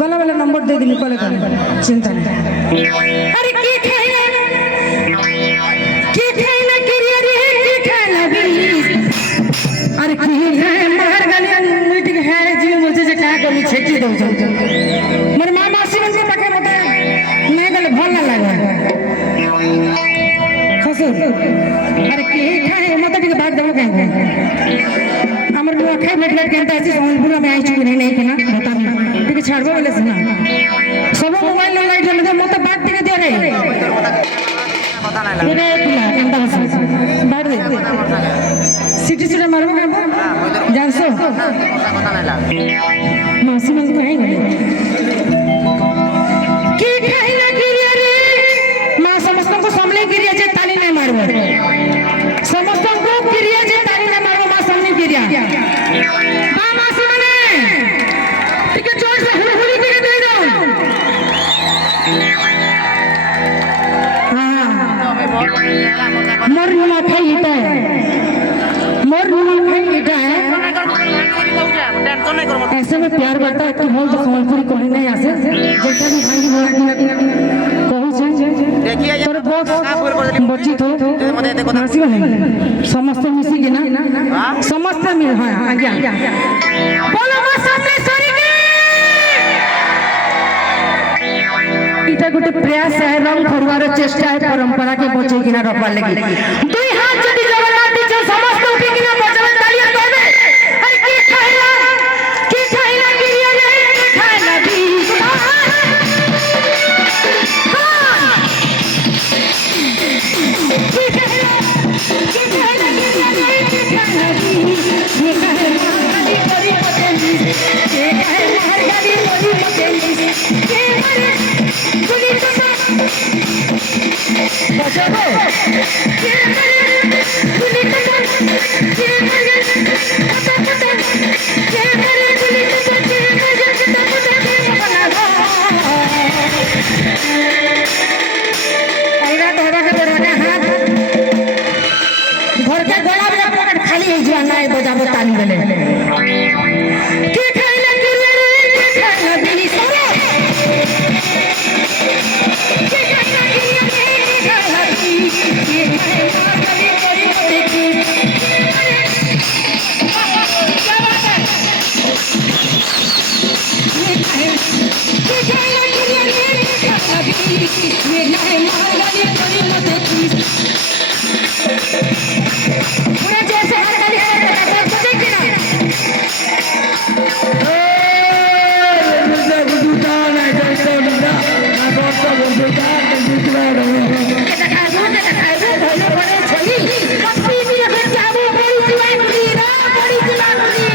गला वाला नंबर दे दिली कॉल कर चिंता नहीं। अरे की खाइना किरिया रे की खाइना भी अरे की है मार गाली मीटिंग है जी मुझे जे का करी छेटी दो मोर मां मासी मन के पके मते नहीं गले भल ना लागे ससुर अरे की खाए मते टिके बात देबो के हमर नुआ खाए भेट भेट केनता अछि संबलपुर में आई छु नहीं केना बता नहीं टिके छाड़बो बोले से ना सब मोबाइल न लाइट ले मते बात टिके दे रे पता नहीं रे पिला केनता बस बाहर दे सिटी सिटी मारबो के जानसो पता नहीं ला मासी मन को है की खाइना गिरिया रे मां समस्त को सामने गिरिया जे ताली नहीं मारबो समस्त को गिरिया जे ताली नहीं मारबो मां सामने गिरिया हां मासी मने टिके जोर से हुली टिके दे दो हां मोर नुआ खाई इटा है मोर नुआ खाई इटा है ऐसे में प्यार बढ़ता है कि बोल तो संबलपुरी कोई नहीं आसे जैसा भी भाई बोला कहू छे देखिए तोर बॉक्स बच्ची तो नासी नहीं समस्त मिसी के ना समस्त मिल हां आज्ञा बोलो मां सामनेश्वरी की इटा गोटे प्रयास है रंग भरवार चेष्टा है परंपरा के बचे किना रखवा लगी दुई हाथ जदी जगन्नाथ टीचर समस्त उठी किना बजावे तालियां करबे अरे की खाइला गिरिया रे की खाइला भी की खाइला गिरिया रे की खाइला भी ये कहे मारगाड़ी करी पतेली ये कहे मारगाड़ी करी पतेली ये मारे गुली चटा बजाओ ये मारे गुली चटा ये मारे पता पता ये मारे गुली चटा ये मारे चटा पता ये बना आइरा तोरा के बड़ा हाथ घर के गला में पकड़ खाली है जवाना है बजाबो ताली गले की खाइला गिरिया रे की खाइला बिनी सोरो की खाइला गिरिया रे की खाइला बिनी ये खाइला गली करी मते की क्या बात है ये खाइला गिरिया रे की खाइला बिनी ये खाइला गली करी मते की पूरा जैसे हाथ ताली है बजे की ना ए मुझे गुडुता ना जैसे मुझे ना दोस्त गुडुता गुडुता रहे के खाजो भले बड़े छली कभी भी अगर जाबो बड़ी दिवाली ना बड़ी दिवाली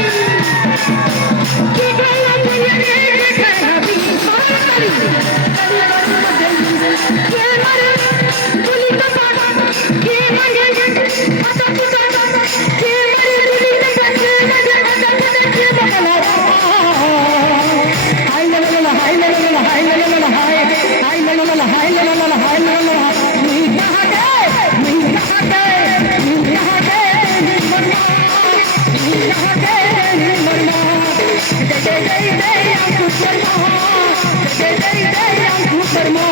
की गला गिरिया रे खाना भी मार करी के मारे गुली का पाटा के मारे पता पता के मारे गुली का के मारे पता पता के बकला हाय ला ला हाय ला ला हाय ला ला हाय हाय ला ला हाय ला ला हाय ला ला नहीं कहां गए नहीं कहां गए नहीं कहां गए नहीं कहां गए मरना दे हमको शर्मा दे हमको शर्मा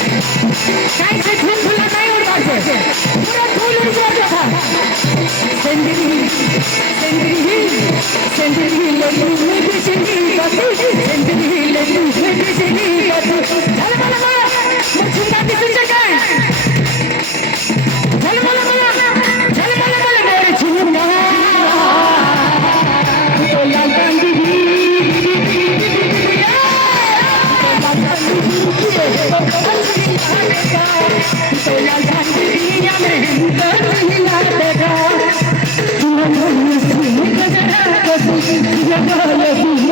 कैसे धूल नहीं उड़ जाते पूरा धूल उड़ जाता था सेंद्री लो Thank you.